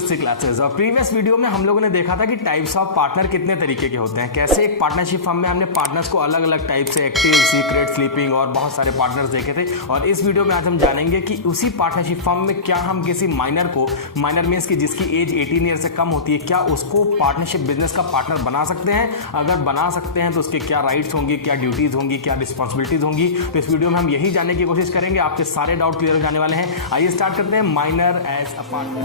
विस्सी classes. और previous video में हम लोगों ने देखा था कि टाइप्स ऑफ पार्टनर कितने तरीके के होते हैं, कैसे एक पार्टनरशिप फर्म में हमने पार्टनर्स को अलग अलग टाइप से एक्टिव, सीक्रेट, स्लीपिंग और बहुत सारे पार्टनर्स देखे थे। और इस वीडियो में आज हम जानेंगे कि उसी पार्टनरशिप फर्म में क्या हम किसी माइनर को, माइनर मींस की जिसकी एज 18 ईयर से कम होती है, क्या उसको पार्टनरशिप बिजनेस का पार्टनर बना सकते हैं। अगर बना सकते हैं तो उसके क्या राइट्स होंगी, क्या ड्यूटीज होंगी, क्या रिस्पॉन्सिबिलिटीज होंगी। तो इस वीडियो में हम यही जानने की कोशिश करेंगे, आपके सारे डाउट क्लियर हो जाने वाले हैं। आइए स्टार्ट करते हैं माइनर एज अ पार्टनर।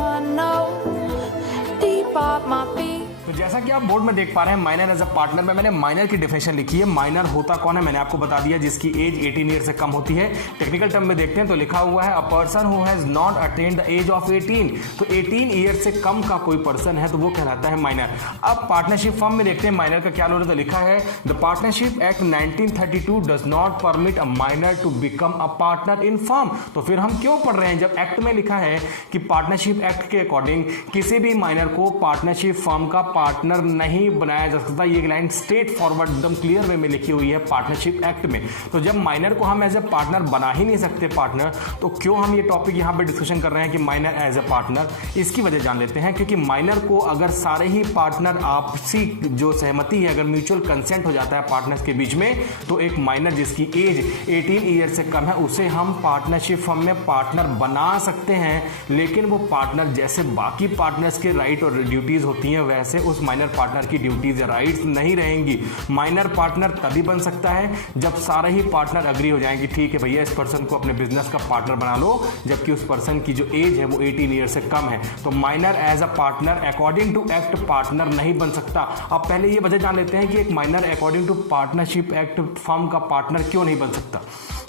तो जैसा कि आप बोर्ड में देख पा रहे हैं, माइनर एज अ पार्टनर में मैंने माइनर की डेफिनेशन लिखी है। माइनर होता कौन है मैंने आपको बता दिया, जिसकी एज 18 ईयर से कम होती है। टेक्निकल टर्म में देखते हैं तो लिखा हुआ है a person who has not attained the age of 18। तो 18 ईयर से कम का कोई पर्सन है तो वो कहलाता है माइनर। अब पार्टनरशिप फर्म में देखते हैं माइनर का क्या रोल है। तो लिखा है the partnership act 1932 does not permit a minor to become a partner in firm. तो फिर हम क्यों पढ़ रहे हैं जब एक्ट में लिखा है कि पार्टनरशिप एक्ट के अकॉर्डिंग किसी भी माइनर को पार्टनरशिप फर्म का पार्टनर नहीं बनाया जा सकता। ये लाइन स्ट्रेट फॉरवर्ड एकदम क्लियर वे में लिखी हुई है पार्टनरशिप एक्ट में। तो जब माइनर को हम एज ए पार्टनर बना ही नहीं सकते पार्टनर, तो क्यों हम ये टॉपिक यहाँ पे डिस्कशन कर रहे हैं कि माइनर एज ए पार्टनर। इसकी वजह जान लेते हैं, क्योंकि माइनर को अगर सारे ही पार्टनर आपसी जो सहमति है, अगर म्यूचुअल कंसेंट हो जाता है पार्टनर्स के बीच में, तो एक माइनर जिसकी एज 18 ईयर से कम है उसे हम पार्टनरशिप फर्म में पार्टनर बना सकते हैं। लेकिन वो पार्टनर जैसे बाकी पार्टनर्स के राइट और ड्यूटीज होती हैं, वैसे उस माइनर पार्टनर की ड्यूटीज या राइट्स नहीं रहेंगी। माइनर पार्टनर तभी बन सकता है जब सारे ही पार्टनर अग्री हो जाएंगे, ठीक है भैया इस पर्सन को अपने बिजनेस का पार्टनर बना लो, जबकि उस पर्सन की जो एज है वो 18 ईयर से कम है। तो minor as a partner according to act partner नहीं बन सकता। अब पहले ये वजह जान लेते हैं कि एक minor according to partnership act firm का पार्टनर क्यों नहीं बन सकता।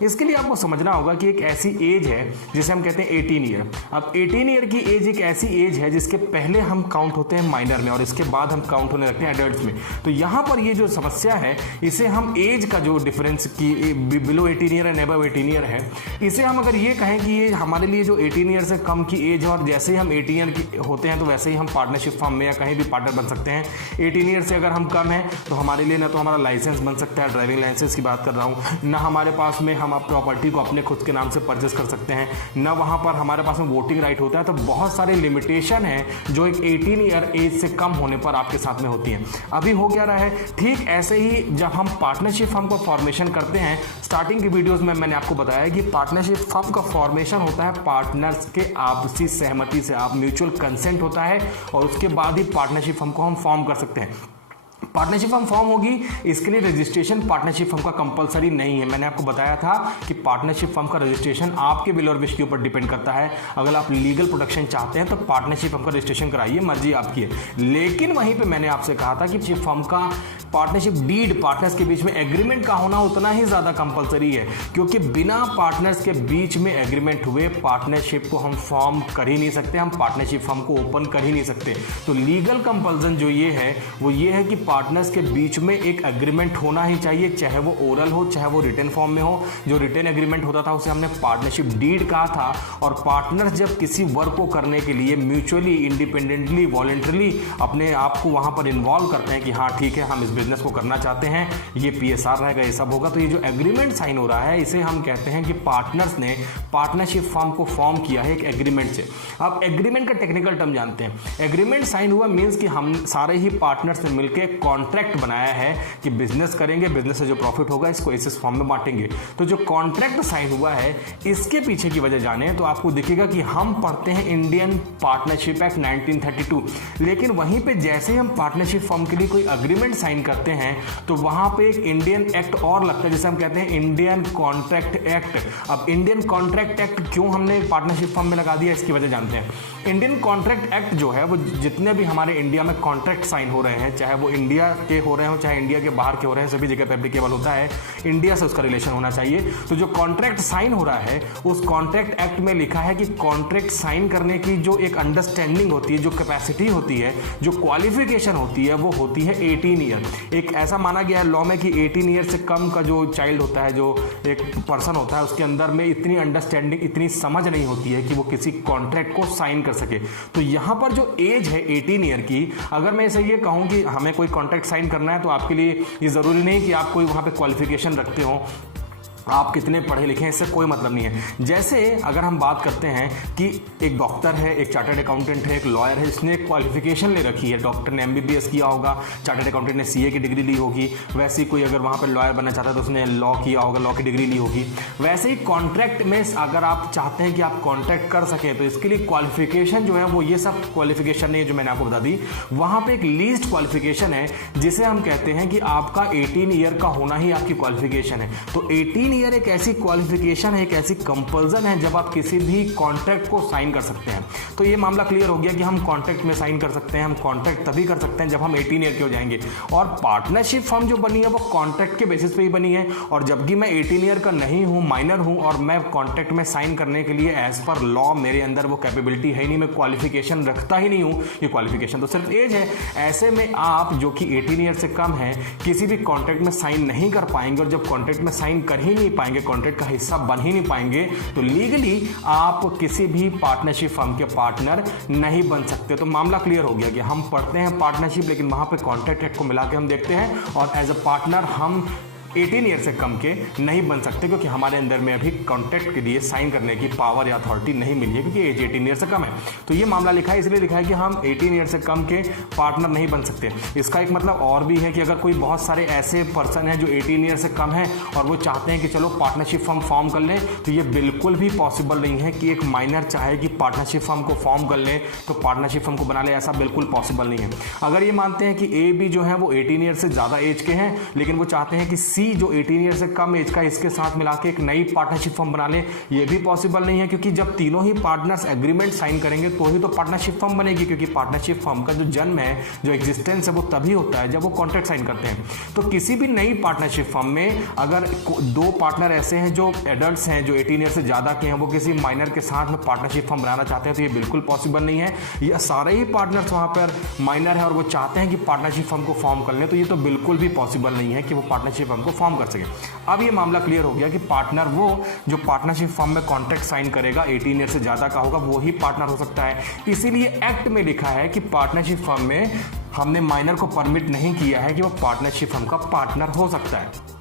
इसके लिए आपको समझना होगा कि एक ऐसी एज है जिसे हम कहते हैं 18 ईयर। अब 18 ईयर की एज एक ऐसी एज है जिसके पहले हम काउंट होते हैं माइनर में और इसके बाद हम काउंट होने लगते हैं एडल्ट्स में। तो यहाँ पर ये जो समस्या है, इसे हम एज का जो डिफरेंस की below 18 year and above 18 year है, इसे हम अगर ये कहें कि ये हमारे लिए जो 18 ईयर से कम की एज है और जैसे ही हम 18 ईयर की होते हैं तो वैसे ही हम पार्टनरशिप फर्म में या कहीं भी पार्टनर बन सकते हैं। 18 ईयर से अगर हम कम हैं तो हमारे लिए ना तो हमारा लाइसेंस बन सकता है, ड्राइविंग लाइसेंस की बात कर रहा हूँ, ना हमारे पास में हम प्रॉपर्टी को अपने खुद के नाम से परचेस कर सकते हैं, ना वहां पर हमारे पास में वोटिंग राइट होता है। तो बहुत सारे लिमिटेशन हैं जो एक 18 ईयर एज से कम होने पर आपके साथ में होती हैं। अभी हो क्या रहा है, ठीक ऐसे ही जब हम पार्टनरशिप फर्म का फॉर्मेशन करते हैं, स्टार्टिंग की वीडियोस में मैंने आपको बताया कि पार्टनरशिप फर्म का फॉर्मेशन होता है पार्टनर्स के आपसी सहमति से, आप म्यूचुअल कंसेंट होता है और उसके बाद ही पार्टनरशिप फर्म को हम फॉर्म कर सकते हैं। पार्टनरशिप फर्म फॉर्म होगी, इसके लिए रजिस्ट्रेशन पार्टनरशिप फर्म का कंपलसरी नहीं है। मैंने आपको बताया था कि पार्टनरशिप फर्म का रजिस्ट्रेशन आपके विल और विश के ऊपर डिपेंड करता है। अगर आप लीगल प्रोटेक्शन चाहते हैं तो पार्टनरशिप फर्म का रजिस्ट्रेशन कराइए, मर्जी आपकी है। लेकिन वहीं पे मैंने आपसे कहा था कि फर्म का पार्टनरशिप डीड, पार्टनर्स के बीच में एग्रीमेंट का होना उतना ही ज़्यादा कंपलसरी है, क्योंकि बिना पार्टनर्स के बीच में एग्रीमेंट हुए पार्टनरशिप को हम फॉर्म कर ही नहीं सकते, हम पार्टनरशिप फर्म को ओपन कर ही नहीं सकते। तो लीगल कंपल्सन जो ये है वो ये है कि पार्टनर्स के बीच में एक एग्रीमेंट होना ही चाहिए, चाहे वो ओरल हो चाहे वो रिटन फॉर्म में हो। जो रिटन एग्रीमेंट होता था उसे हमने पार्टनरशिप डीड कहा था। और पार्टनर्स जब किसी वर्क को करने के लिए म्यूचुअली, इंडिपेंडेंटली, वॉलेंटरली अपने आप को वहां पर इन्वॉल्व करते हैं कि हाँ ठीक है हम इस बिजनेस को करना चाहते हैं, ये PSR रहेगा, ये सब होगा, तो ये जो एग्रीमेंट साइन हो रहा है इसे हम कहते हैं कि पार्टनर्स ने पार्टनरशिप फर्म को फॉर्म किया है एक एग्रीमेंट से। अब एग्रीमेंट का टेक्निकल टर्म जानते हैं। एग्रीमेंट साइन हुआ मीन्स कि हम सारे ही पार्टनर्स ने मिलकर कॉन्ट्रैक्ट बनाया है कि बिजनेस करेंगे, बिजनेस से जो प्रॉफिट होगा इसको इस फॉर्म में बांटेंगे। तो जो कॉन्ट्रैक्ट साइन हुआ है इसके पीछे की वजह जाने तो आपको दिखेगा कि हम पढ़ते हैं इंडियन पार्टनरशिप एक्ट 1932, लेकिन वहीं पे जैसे ही हम पार्टनरशिप फर्म के लिए कोई अग्रीमेंट साइन करते हैं तो वहां पे एक इंडियन एक्ट और लगता है जिसे हम कहते हैं इंडियन कॉन्ट्रैक्ट एक्ट। अब इंडियन कॉन्ट्रैक्ट एक्ट क्यों हमने पार्टनरशिप फर्म में लगा दिया, इसकी वजह जानते हैं। इंडियन कॉन्ट्रैक्ट एक्ट जो है वो जितने भी हमारे इंडिया में कॉन्ट्रैक्ट साइन हो रहे हैं, चाहे वो इंडिया के हो रहे हो चाहे इंडिया के बाहर के हो रहे हैं, सभी जगह पे एप्लीकेबल होता है, इंडिया से उसका रिलेशन होना चाहिए। तो जो कॉन्ट्रैक्ट साइन हो रहा है उस कॉन्ट्रैक्ट एक्ट में लिखा है कि कॉन्ट्रैक्ट साइन करने की जो एक अंडरस्टैंडिंग होती है, जो कैपेसिटी होती है, जो क्वालिफिकेशन होती है वो होती है 18 ईयर। एक ऐसा माना गया है लॉ में कि 18 ईयर से कम का जो चाइल्ड होता है, जो एक पर्सन होता है, उसके अंदर में इतनी अंडरस्टैंडिंग, इतनी समझ नहीं होती है कि वो किसी कॉन्ट्रैक्ट को साइन कर सके। तो यहाँ पर जो एज है 18 ईयर की, अगर मैं इसे ये कहूँ कि हमें कोई कॉन्ट्रैक्ट साइन करना है तो आपके लिए ये ज़रूरी नहीं कि आप कोई वहाँ पे क्वालिफिकेशन रखते हो। आप कितने पढ़े लिखे हैं इससे कोई मतलब नहीं है। जैसे अगर हम बात करते हैं कि एक डॉक्टर है, एक चार्टर्ड अकाउंटेंट है, एक लॉयर है, इसने एक क्वालिफिकेशन ले रखी है। डॉक्टर ने MBBS किया होगा, चार्टर्ड अकाउंटेंट ने CA की डिग्री ली होगी, वैसे ही कोई अगर वहाँ पर लॉयर बनना चाहता है तो उसने लॉ किया होगा, लॉ की डिग्री ली होगी। वैसे ही कॉन्ट्रैक्ट में अगर आप चाहते हैं कि आप कॉन्ट्रैक्ट कर सकें तो इसके लिए क्वालिफिकेशन जो है वो ये सब क्वालिफिकेशन नहीं है जो मैंने आपको बता दी। वहाँ पर एक लीस्ट क्वालिफिकेशन है जिसे हम कहते हैं कि आपका 18 ईयर का होना ही आपकी क्वालिफिकेशन है। तो 18 ईयर एक ऐसी क्वालिफिकेशन है, एक ऐसी कंपल्सन है जब आप किसी भी कॉन्ट्रैक्ट को साइन कर सकते हैं। तो ये मामला क्लियर हो गया कि हम कॉन्ट्रैक्ट में साइन कर सकते हैं। हम कॉन्ट्रैक्ट तभी कर सकते हैं जब हम 18 ईयर के हो जाएंगे। और पार्टनरशिप फर्म जो बनी है वो कॉन्ट्रैक्ट के बेसिस पे ही बनी है। और जबकि मैं 18 ईयर का नहीं हूँ, माइनर हूँ, और मैं कॉन्ट्रैक्ट में साइन करने के लिए एज पर लॉ मेरे अंदर वो कैपेबिलिटी है ही नहीं, मैं क्वालिफिकेशन रखता ही नहीं हूँ। ये क्वालिफिकेशन तो सिर्फ एज है। ऐसे में आप जो कि 18 ईयर से कम है किसी भी कॉन्ट्रैक्ट में साइन नहीं कर पाएंगे। और जब कॉन्ट्रैक्ट में साइन कर ही नहीं पाएंगे, कॉन्ट्रैक्ट का हिस्सा बन ही नहीं पाएंगे, तो लीगली आप किसी भी पार्टनरशिप फर्म के पार्टनर नहीं बन सकते। तो मामला क्लियर हो गया कि हम पढ़ते हैं पार्टनरशिप, लेकिन वहां पे कॉन्ट्रैक्ट एक्ट को मिला के हम देखते हैं और एज अ पार्टनर हम 18 ईयर से कम के नहीं बन सकते, क्योंकि हमारे अंदर में अभी कॉन्ट्रैक्ट के लिए साइन करने की पावर या अथॉरिटी नहीं मिली है, क्योंकि एज 18 ईयर से कम है। तो ये मामला लिखा है, इसलिए लिखा है कि हम 18 ईयर से कम के पार्टनर नहीं बन सकते। इसका एक मतलब और भी है कि अगर कोई बहुत सारे ऐसे पर्सन हैं जो 18 ईयर से कम है और वो चाहते हैं कि चलो पार्टनरशिप फर्म फॉर्म कर लें, तो ये बिल्कुल भी पॉसिबल नहीं है कि एक माइनर चाहे कि पार्टनरशिप फर्म को फॉर्म कर लें तो पार्टनरशिप फर्म को बना ले, ऐसा बिल्कुल पॉसिबल नहीं है। अगर ये मानते हैं कि ए बी जो है वो 18 ईयर से ज़्यादा एज के हैं, लेकिन वो चाहते हैं कि सी जो 18 ईयर से कम एज का इसके साथ मिला के एक नई पार्टनरशिप फर्म बना ले, ये भी पॉसिबल नहीं है, क्योंकि जब तीनों ही पार्टनर्स एग्रीमेंट साइन करेंगे तो ही तो पार्टनरशिप फर्म बनेगी। क्योंकि पार्टनरशिप फर्म का जो जन्म है, जो एग्जिस्टेंस है, वो तभी होता है जब वो कॉन्ट्रैक्ट साइन करते हैं। तो किसी भी नई पार्टनरशिप फर्म में अगर दो पार्टनर ऐसे हैं जो एडल्ट्स हैं, जो 18 ईयर से ज़्यादा के हैं, वो किसी माइनर के साथ में पार्टनरशिप फर्म बनाना चाहते हैं, तो ये बिल्कुल पॉसिबल नहीं है। ये सारे ही पार्टनर्स वहाँ पर माइनर है और वो चाहते हैं कि पार्टनरशिप फर्म को फॉर्म कर लें, तो ये तो बिल्कुल भी पॉसिबल नहीं है कि वो पार्टनरशिप फर्म को फॉर्म कर सके। अब ये मामला क्लियर हो गया कि पार्टनर वो जो पार्टनरशिप फर्म में कॉन्ट्रैक्ट साइन करेगा 18 ईयर से ज़्यादा का होगा, वो ही पार्टनर हो सकता है। इसीलिए एक्ट में लिखा है कि पार्टनरशिप फर्म में हमने माइनर को परमिट नहीं किया है कि वो पार्टनरशिप फर्म का पार्टनर हो सकता है।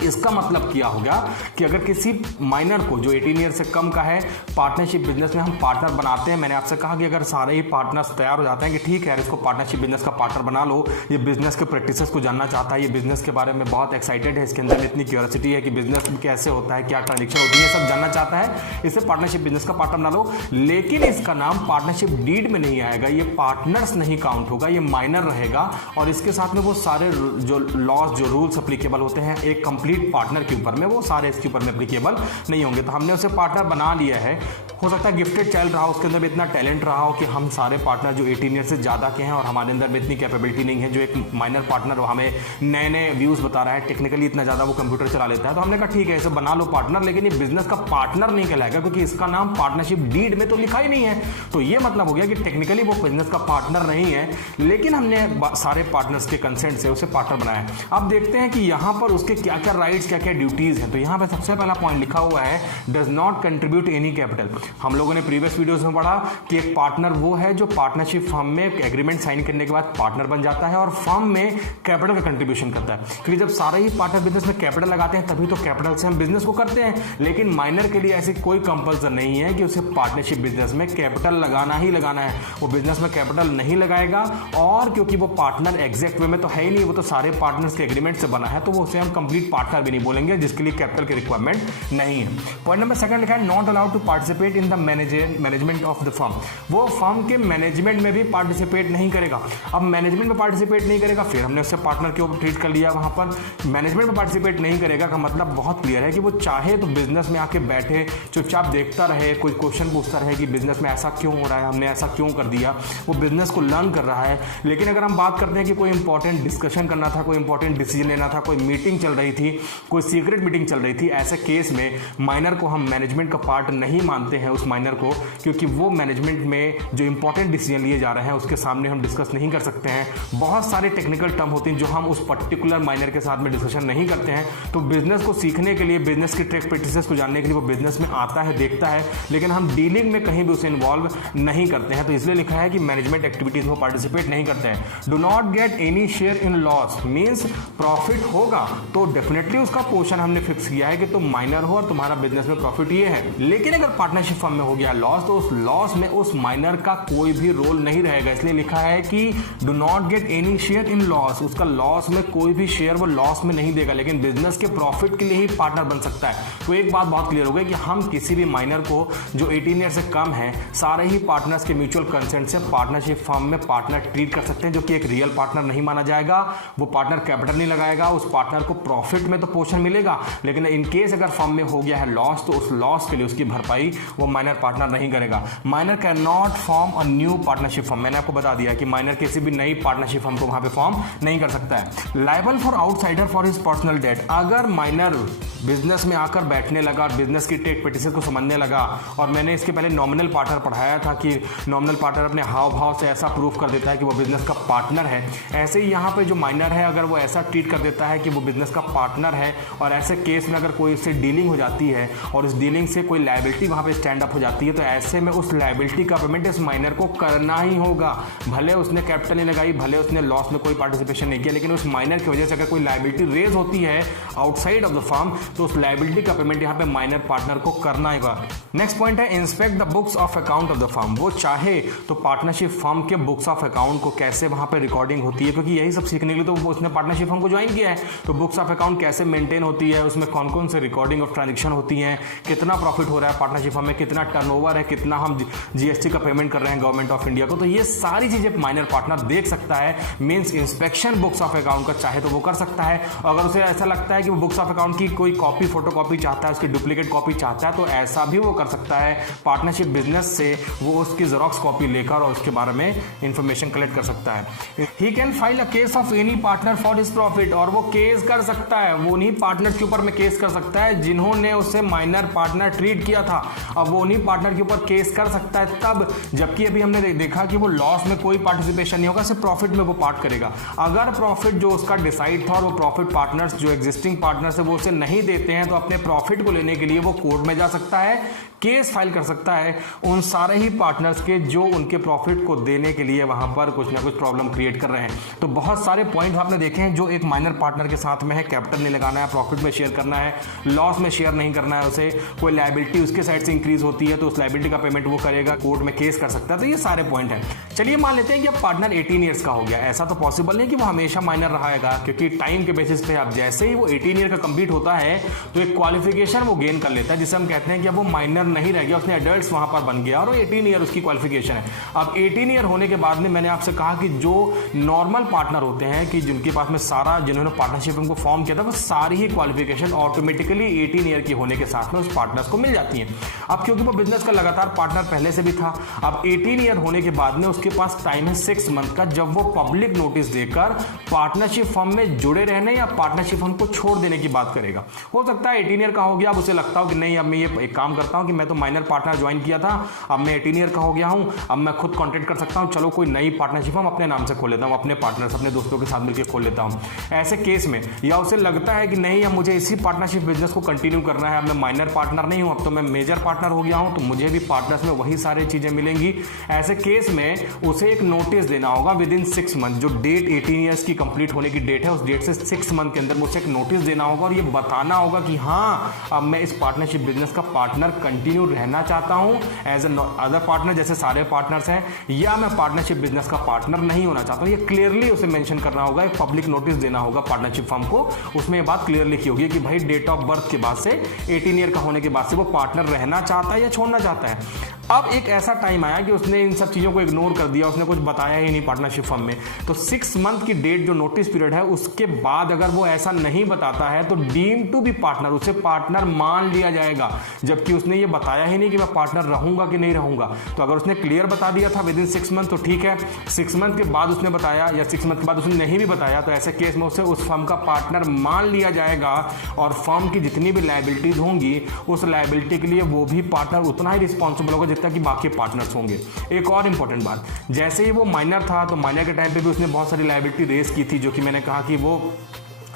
इसका मतलब क्या हो गया कि अगर किसी माइनर को जो 18 ईयर से कम का है पार्टनरशिप बिजनेस में हम पार्टनर बनाते हैं, मैंने आपसे कहा कि अगर सारे ही पार्टनर्स तैयार हो जाते हैं कि ठीक है यार इसको पार्टनरशिप बिजनेस का पार्टनर बना लो, ये बिजनेस के प्रैक्टिसेस को जानना चाहता है, ये बिजनेस के बारे में बहुत एक्साइटेड है, इसके अंदर इतनी क्यूरियोसिटी है कि बिजनेस कैसे होता है, क्या ट्रांजेक्शन होती है, सब जानना चाहता है, इसे पार्टनरशिप बिजनेस का पार्टनर बना लो। लेकिन इसका नाम पार्टनरशिप डीड में नहीं आएगा, ये पार्टनर्स नहीं काउंट होगा, ये माइनर रहेगा। और इसके साथ में वो सारे जो लॉज, जो रूल्स अप्लीकेबल होते हैं एक कंप्लीट पार्टनर के ऊपर में, वो सारे इसके ऊपर में एप्लीकेबल नहीं होंगे। तो हमने उसे पार्टनर बना लिया है। हो सकता है गिफ्टेड चाइल्ड रहा, उसके अंदर भी इतना टैलेंट रहा हो कि हम सारे पार्टनर जो 18 ईयर से ज़्यादा के हैं और हमारे अंदर में इतनी कैपेबिलिटी नहीं है, जो एक माइनर पार्टनर हमें नए नए व्यूज़ बता रहा है, टेक्निकली इतना ज़्यादा वो कंप्यूटर चला लेता है, तो हमने कहा ठीक है इसे बना लो पार्टनर, लेकिन ये बिजनेस का पार्टनर नहीं कहलाएगा क्योंकि इसका नाम पार्टनरशिप डीड में तो लिखा ही नहीं है। तो ये मतलब हो गया कि टेक्निकली वो बिजनेस का पार्टनर नहीं है, लेकिन हमने सारे पार्टनर्स के कंसेंट से उसे पार्टनर बनाया। अब देखते हैं कि यहाँ पर उसके क्या क्या राइट्स, क्या क्या ड्यूटीज़ हैं। तो यहाँ पर सबसे पहला पॉइंट लिखा हुआ है does not contribute any capital. हम लोगों ने प्रीवियस वीडियोस में पढ़ा कि एक पार्टनर वो है जो पार्टनरशिप फर्म में एग्रीमेंट साइन करने के बाद पार्टनर बन जाता है और फर्म में कैपिटल का कंट्रीब्यूशन करता है। क्योंकि जब सारे ही पार्टनर बिजनेस में कैपिटल लगाते हैं तभी तो कैपिटल से हम बिजनेस को करते हैं। लेकिन माइनर के लिए ऐसी कोई कंपल्सन नहीं है कि उसे पार्टनरशिप बिजनेस में कैपिटल लगाना ही लगाना है। वो बिजनेस में कैपिटल नहीं लगाएगा, और क्योंकि वो पार्टनर एग्जैक्ट वे में तो है ही नहीं, वो तो सारे पार्टनर्स के एग्रीमेंट से बना है, तो वो उसे हम कंप्लीट पार्टनर भी नहीं बोलेंगे जिसके लिए कैपिटल की रिक्वायरमेंट नहीं है। पॉइंट नंबर सेकंड लिखा है not allowed to participate in the management of the firm. वो फर्म के मैनेजमेंट में भी पार्टिसिपेट नहीं करेगा। अब मैनेजमेंट में पार्टिसिपेट नहीं करेगा, फिर हमने उससे पार्टनर के ऊपर ट्रीट कर लिया। वहां पर मैनेजमेंट में पार्टिसिपेट नहीं करेगा का मतलब बहुत क्लियर है कि वो चाहे तो बिजनेस में आके बैठे चुपचाप देखता रहे, कोई क्वेश्चन पूछता रहे कि बिजनेस में ऐसा क्यों हो रहा है, हमने ऐसा क्यों कर दिया, वो बिजनेस को लर्न कर रहा है। लेकिन अगर हम बात करते हैं कि कोई इंपॉर्टेंट डिस्कशन करना था, कोई इंपॉर्टेंट डिसीजन लेना था, कोई मीटिंग चल रही थी, कोई सीक्रेट मीटिंग चल रही थी, ऐसे केस में माइनर को हम मैनेजमेंट का पार्ट नहीं मानते हैं हैं उस माइनर को, क्योंकि वो मैनेजमेंट में जो इंपॉर्टेंट डिसीजन लिए जा रहे हैं उसके सामने हम डिस्कस नहीं कर सकते हैं। बहुत सारे टेक्निकल टर्म होते हैं जो हम उस पर्टिकुलर माइनर के साथ में डिस्कशन नहीं करते हैं। तो बिजनेस को सीखने के लिए, बिजनेस की ट्रिक प्रैक्टिसेस को जानने के लिए वो बिजनेस में आता है, देखता है, लेकिन हम डीलिंग में कहीं भी उसे इन्वॉल्व नहीं करते हैं। तो इसलिए लिखा है कि मैनेजमेंट एक्टिविटीज में पार्टिसिपेट नहीं करते हैं। Do not get any share in loss means profit होगा तो डेफिनेटली उसका पोर्शन हमने फिक्स किया है कि तुम माइनर हो और तुम्हारा बिजनेस में प्रॉफिट ये है। लेकिन अगर पार्टनरशिप फर्म में हो गया लॉस, तो उस लॉस में उस माइनर का कोई भी रोल नहीं रहेगा। इसलिए लिखा है कि do not get any share in loss, उसका लॉस में कोई भी शेयर वो लॉस में नहीं देगा, लेकिन बिजनेस के प्रॉफिट के लिए ही पार्टनर बन सकता है। तो एक बात बहुत क्लियर हो गई कि हम किसी भी माइनर को जो 18 ईयर से कम है, सारे ही पार्टनर्स के म्यूचुअल कंसेंट से पार्टनरशिप फर्म में पार्टनर ट्रीट कर सकते हैं, जो कि एक रियल पार्टनर नहीं माना जाएगा। वो पार्टनर कैपिटल नहीं लगाएगा, उस पार्टनर को प्रॉफिट में तो पोर्शन मिलेगा, लेकिन इन केस अगर फर्म में हो गया है लॉस, तो उस लॉस के लिए उसकी भरपाई वो माइनर पार्टनर नहीं करेगा। Minor can not form a new partnership firm. मैंने आपको बता दिया कि माइनर किसी भी नई पार्टनरशिप फर्म को वहां पे फॉर्म नहीं कर सकता है। Liable for outsider for his personal debt, अगर माइनर बिजनेस में आकर बैठने लगा, बिजनेस की टेक प्रैक्टिसेस को समझने लगा, और मैंने इसके पहले नॉमिनल पार्टनर पढ़ाया था कि नॉमिनल पार्टनर अपने हाव भाव से ऐसा प्रूफ कर देता है कि वो बिजनेस का पार्टनर है। ऐसे ही यहाँ पे जो माइनर है, अगर वो ऐसा ट्रीट कर देता है कि वो बिजनेस का पार्टनर है, और ऐसे केस में अगर कोई उससे डीलिंग हो जाती है और इस डीलिंग से कोई लायबिलिटी वहाँ पे स्टैंड अप हो जाती है, तो ऐसे में उस लायबिलिटी का पेमेंट इस माइनर को करना ही होगा। भले उसने कैपिटल नहीं लगाई, भले उसने लॉस में कोई पार्टिसिपेशन नहीं किया, लेकिन उस माइनर की वजह से अगर कोई लायबिलिटी रेज होती है आउटसाइड ऑफ द फर्म, तो उस लायबिलिटी का पेमेंट यहाँ पे माइनर पार्टनर को करना होगा। नेक्स्ट पॉइंट है inspect the books of account of the firm. वो चाहे तो पार्टनरशिप फर्म के बुक्स ऑफ अकाउंट को कैसे वहां पे रिकॉर्डिंग होती है, क्योंकि यही सब सीखने के लिए तो उसने पार्टनरशिप फर्म को ज्वाइन किया है। तो बुक्स ऑफ अकाउंट कैसे मेंटेन होती है, उसमें कौन कौन से रिकॉर्डिंग ऑफ ट्रांजेक्शन होती हैं, कितना प्रॉफिट हो रहा है पार्टनरशिप फर्म में, कितना टर्नओवर है, कितना हम जीएसटी का पेमेंट कर रहे हैं गवर्नमेंट ऑफ इंडिया को, तो ये सारी चीजें माइनर पार्टनर देख सकता है। Means inspection books of account का चाहे तो वो कर सकता है। अगर उसे ऐसा लगता है कि वो बुक्स ऑफ अकाउंट की कोई कॉपी, फोटो कॉपी चाहता है, उसकी डुप्लीकेट कॉपी चाहता है, तो ऐसा भी वो कर सकता है। पार्टनरशिप बिजनेस से वो उसकी जेरॉक्स कॉपी लेकर और उसके बारे में इंफॉर्मेशन कलेक्ट कर सकता है। He can file a case of any partner for his profit, और वो केस कर सकता है, वो उन्हीं पार्टनर के ऊपर में केस कर सकता है जिन्होंने उसे माइनर पार्टनर ट्रीट किया था। अब वो उन्हीं पार्टनर के ऊपर केस कर सकता है तब, जबकि अभी हमने देखा कि वो लॉस में कोई पार्टिसिपेशन नहीं होगा, सिर्फ प्रॉफिट में वो पार्ट करेगा। अगर प्रॉफिट जो उसका डिसाइड था और वो प्रॉफिट पार्टनर्स जो एग्जिस्टिंग पार्टनर्स है वो उसे नहीं देते हैं, तो अपने प्रॉफिट को लेने के लिए वो कोर्ट में जा सकता है, केस फाइल कर सकता है उन सारे ही पार्टनर्स के जो उनके प्रॉफिट को देने के लिए वहां पर कुछ ना कुछ प्रॉब्लम क्रिएट कर रहे हैं। तो बहुत सारे पॉइंट्स आपने देखे हैं जो एक माइनर पार्टनर के साथ में है। कैपिटल नहीं लगाना है, प्रॉफिट में शेयर करना है, लॉस में शेयर नहीं करना है उसे, कोई लायबिलिटी उसके साइड से इंक्रीज होती है तो उस लायबिलिटी का पेमेंट वो करेगा, कोर्ट में केस कर सकता है। तो ये सारे पॉइंट हैं। चलिए मान लेते हैं कि अब पार्टनर 18 ईयर्स का हो गया। ऐसा तो पॉसिबल नहीं कि वो हमेशा माइनर रहेगा, क्योंकि टाइम के बेसिस पे अब जैसे ही वो 18 ईयर का कंप्लीट होता है तो एक क्वालिफिकेशन वो गेन कर लेता है, जिसे हम कहते हैं कि अब वो माइनर नहीं रह गया, उसने एडल्ट्स वहां पर बन गया और वो 18 ईयर उसकी क्वालिफिकेशन है। अब 18 ईयर होने के बाद में मैंने आपसे कहा कि जो नॉर्मल पार्टनर होते हैं कि जिनके पास में सारा, जिन्होंने पार्टनरशिप को फॉर्म किया था, वो सारी ही क्वालिफिकेशन ऑटोमेटिकली 18 ईयर की होने के साथ में उस पार्टनर्स को मिल जाती है। अब क्योंकि वो बिजनेस का लगातार पार्टनर पहले से भी था, अब 18 ईयर होने के बाद में उसके पास टाइम है 6 मंथ का, जब वो पब्लिक नोटिस देकर पार्टनरशिप फर्म में जुड़े रहने या पार्टनरशिप फर्म को छोड़ देने की बात करेगा। हो सकता है 18 ईयर का हो गया, अब उसे लगता हो कि नहीं, अब मैं ये एक काम करता हूं कि मैं तो माइनर पार्टनर ज्वाइन किया था, अब मैं 18 ईयर का हो गया हूं, अब मैं खुद कॉन्ट्रैक्ट कर सकता हूं, चलो कोई नई पार्टनरशिप फर्म अपने नाम से खोल लेता हूं, अपने पार्टनर्स, अपने दोस्तों के साथ मिलकर खोल लेता हूं। ऐसे केस में या उसे लगता है कि नहीं, अब मुझे इसी पार्टनरशिप बिजनेस को कंटिन्यू करना है, अब मैं माइनर पार्टनर नहीं हूं, अब तो मैं मेजर पार्टनर हो गया हूं, तो मुझे भी पार्टनर्स में वही सारी चीजें मिलेंगी। ऐसे केस में उसे एक नोटिस देना होगा विद इन 6 मंथ, जो डेट 18 ईयर्स की कंप्लीट होने की डेट है, उस डेट से 6 मंथ के अंदर मुझे एक नोटिस देना होगा और ये बताना होगा कि हाँ, अब मैं इस पार्टनरशिप बिजनेस का पार्टनर कंटिन्यू रहना चाहता हूं एज ए अदर पार्टनर, जैसे सारे पार्टनर्स हैं, या मैं पार्टनरशिप बिजनेस का पार्टनर नहीं होना चाहता हूं। ये क्लियरली उसे मेंशन करना होगा, एक पब्लिक नोटिस देना होगा पार्टनरशिप फर्म को, उसमें ये बात क्लियर लिखी होगी कि भाई डेट ऑफ बर्थ के बाद से 18 ईयर का होने के बाद से वो पार्टनर रहना चाहता है या छोड़ना चाहता है। अब एक ऐसा टाइम आया कि उसने इन सब चीज़ों को इग्नोर कर दिया, उसने कुछ बताया ही नहीं पार्टनरशिप फर्म में, तो 6 मंथ की डेट जो नोटिस पीरियड है उसके बाद अगर वो ऐसा नहीं बता बताता है तो डीम टू बी पार्टनर, उसे पार्टनर मान लिया जाएगा, जबकि उसने ये बताया ही नहीं कि मैं पार्टनर रहूंगा कि नहीं रहूंगा। तो अगर उसने क्लियर बता दिया था विद इन 6 मंथ तो ठीक है, 6 मंथ के बाद उसने बताया या 6 मंथ के बाद उसने नहीं भी बताया तो ऐसे केस में उसे उस फर्म का पार्टनर मान लिया जाएगा और फर्म की जितनी भी लायबिलिटीज होंगी उस लायबिलिटी के लिए वो भी पार्टनर उतना ही रिस्पॉन्सिबल होगा जितना कि बाकी पार्टनर्स होंगे। एक और इंपॉर्टेंट बात, जैसे ही वो माइनर था तो माइनर के टाइम पे भी उसने बहुत सारी लायबिलिटी रेज की थी, जो कि मैंने कहा कि वो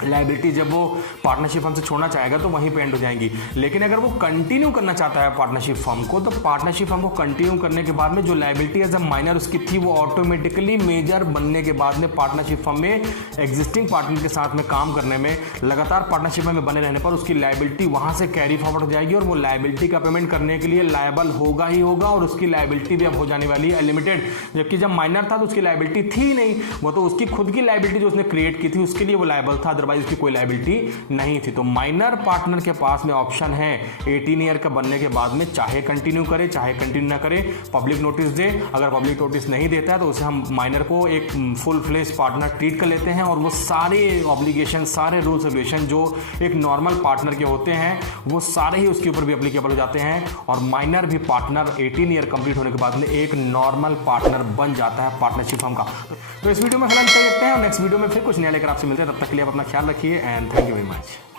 लायबिलिटी जब वो पार्टनरशिप फर्म से छोड़ना चाहेगा तो वहीं पे एंड हो जाएंगी। लेकिन अगर वो कंटिन्यू करना चाहता है पार्टनरशिप फर्म को, तो पार्टनरशिप फर्म को कंटिन्यू करने के बाद में जो लायबिलिटी एज अ माइनर उसकी थी वो ऑटोमेटिकली मेजर बनने के बाद में पार्टनरशिप फर्म में एग्जिस्टिंग पार्टनर के साथ में काम करने में, लगातार पार्टनरशिप में बने रहने पर उसकी लायबिलिटी वहां से कैरी फॉरवर्ड हो जाएगी और वो लायबिलिटी का पेमेंट करने के लिए लायबल होगा ही होगा और उसकी लायबिलिटी भी अब हो जाने वाली है लिमिटेड। जबकि जब माइनर था तो उसकी लायबिलिटी थी ही नहीं, वो तो उसकी खुद की लायबिलिटी जो उसने क्रिएट की थी उसके लिए वो लायबल था, अदरवाइज उसकी कोई लायबिलिटी नहीं थी। तो माइनर पार्टनर के पास में ऑप्शन है 18 ईयर का बनने के बाद में चाहे कंटिन्यू करे चाहे कंटिन्यू ना करे, पब्लिक नोटिस दे। अगर पब्लिक नोटिस नहीं देता है तो उसे हम माइनर को एक फुल फ्लेज पार्टनर ट्रीट कर लेते हैं और वो सारे ऑब्लिगेशन, सारे रूल्स रेगुलेशन जो एक नॉर्मल पार्टनर के होते हैं वो सारे ही उसके ऊपर भी एप्लीकेबल हो जाते हैं और माइनर भी पार्टनर 18 ईयर कंप्लीट होने के बाद में एक नॉर्मल पार्टनर बन जाता है पार्टनरशिप फर्म का। तो इस वीडियो में फिलहाल इतना ही रखते हैं और नेक्स्ट वीडियो में फिर कुछ नया लेकर आपसे मिलते हैं। तब तक के लिए आप अपना ख्याल रखिए and thank you very much.